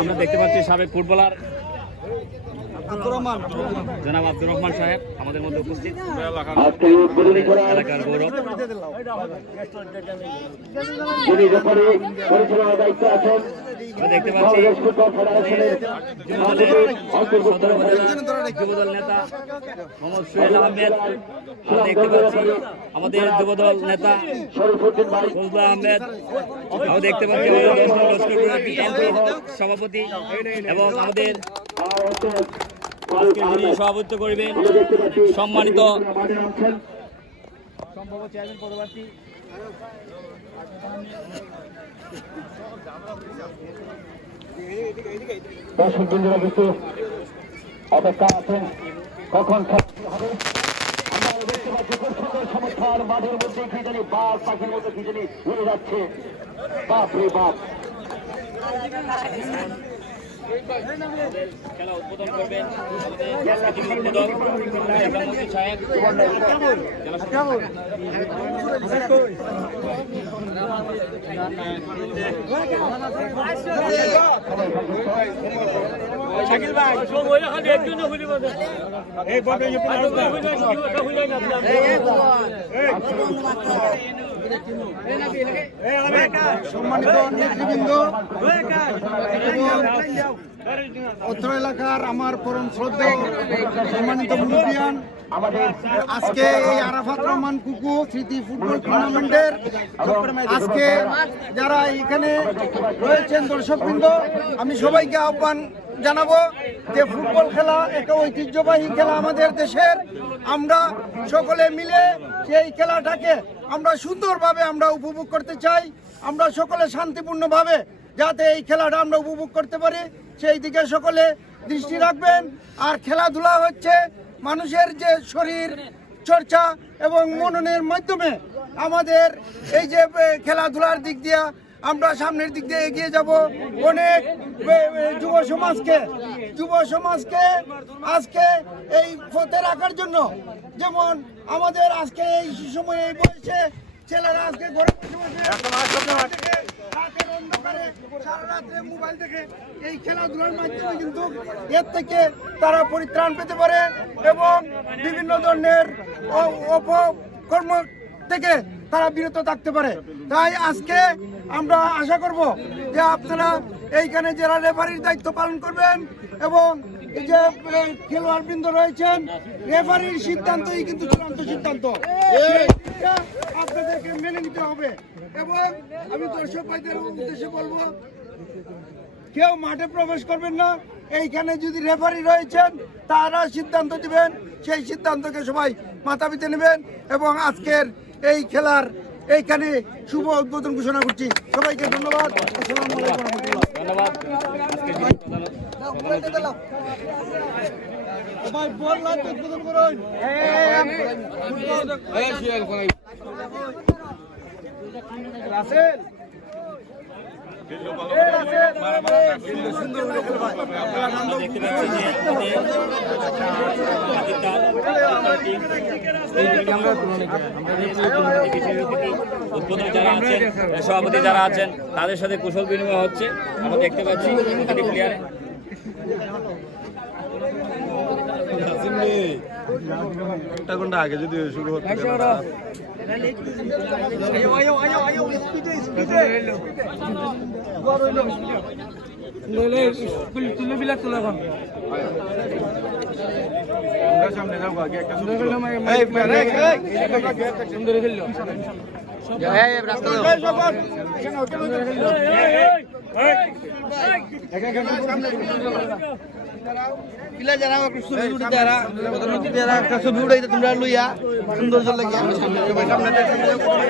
আমরা দেখতে পাচ্ছি সাবেক ফুটবলার জনাব আব্দুর রহমান সাহেব আমাদের মধ্যে উপস্থিত, এলাকার গৌরব। দেখতে পাচ্ছি যুবদল নেতা মোহাম্মদ সোহেল আহমেদ, দেখতে পাচ্ছি আমাদের যুবদল নেতা ফজলুল আহমেদ, আমরা দেখতে পাচ্ছি সভাপতি এবং আমাদের সভাপতিত্ব করবেন সম্মানিত চেয়ারম্যান পদপ্রার্থী দর্শক বন্ধুরা কিন্তু অপেক্ষা আছেন কখন খেলা হবে। আমরা দেখতে পাচ্ছি খুব সুন্দর চমৎকার মাঠের মধ্যে কি জানি বাঘ পাখির মধ্যে কি জানি উড়ে যাচ্ছে। বাপ রে বাপ, খেলা উদ্বোধন করবেন সাহেব। শাকিল ভাই সম্মানিত নেতৃবৃন্দ অত্র এলাকার আমার পরম শ্রদ্ধেয় সম্মানিত মুরব্বিয়ান, আজকে এই আরাফাত রহমান কুকু স্মৃতি ফুটবল টুর্নামেন্টের আজকে যারা এখানে রয়েছেন দর্শকবৃন্দ, আমি সবাইকে আহ্বান জানাবো যে ফুটবল খেলা একটা ঐতিহ্যবাহী খেলা আমাদের দেশের। আমরা সকলে মিলে সেই খেলাটাকে আমরা সুন্দরভাবে আমরা উপভোগ করতে চাই। আমরা সকলে শান্তিপূর্ণভাবে যাতে এই খেলাটা আমরা উপভোগ করতে পারি সেই দিকে সকলে দৃষ্টি রাখবেন। আর খেলাধুলা হচ্ছে মানুষের যে শরীর চর্চা এবং মননের মাধ্যমে আমাদের এই যে খেলাধুলার দিক দিয়ে আমরা সামনের দিক দিয়ে এগিয়ে যাব। অনেক যুব সমাজকে আজকে এই পথে রাখার জন্য, যেমন আমাদের আজকে এই সময়ে এই বয়সে ছেলেরা আজকে ঘরে বসে রাতের অন্ধকারে সারা রাত্রে মোবাইল দেখে এই খেলাধুলার মাধ্যমে কিন্তু এর থেকে তারা পরিত্রাণ পেতে পারে এবং বিভিন্ন ধরনের অপকর্ম থেকে তারা বিরত থাকতে পারে। তাই আজকে আমরা আশা করব যে আপনারা এইখানে যারা রেফারির দায়িত্ব পালন করবেন এবং এই যে খেলোয়াড়বৃন্দ রয়েছেন, রেফারির সিদ্ধান্তই কিন্তু চূড়ান্ত সিদ্ধান্ত, আপনাদেরকে মেনে নিতে হবে। এবং আমি দর্শক ভাইদের উদ্দেশ্যে বলবো, কেউ মাঠে প্রবেশ করবেন না। এইখানে যদি রেফারি রয়েছেন তারা সিদ্ধান্ত দিবেন, সেই সিদ্ধান্তকে সবাই মাথা পিতে নেবেন এবং আজকের এই খেলার এইখানে শুভ উদ্বোধন ঘোষণা করছি। সবাইকে ধন্যবাদ। আসসালামু আলাইকুম উদ্বোধক যারা আছেন, সভাপতি যারা আছেন তাদের সাথে কুশল বিনিময় হচ্ছে। আমরা দেখতে পাচ্ছি প্লেয়ারে একটা ঘন্টা আগে যদি শুরু হতো সামনে যাবো আগে একটা সুন্দর খেললো ছবি উঠাইতে তোমরা লইয়া সুন্দর লাগে।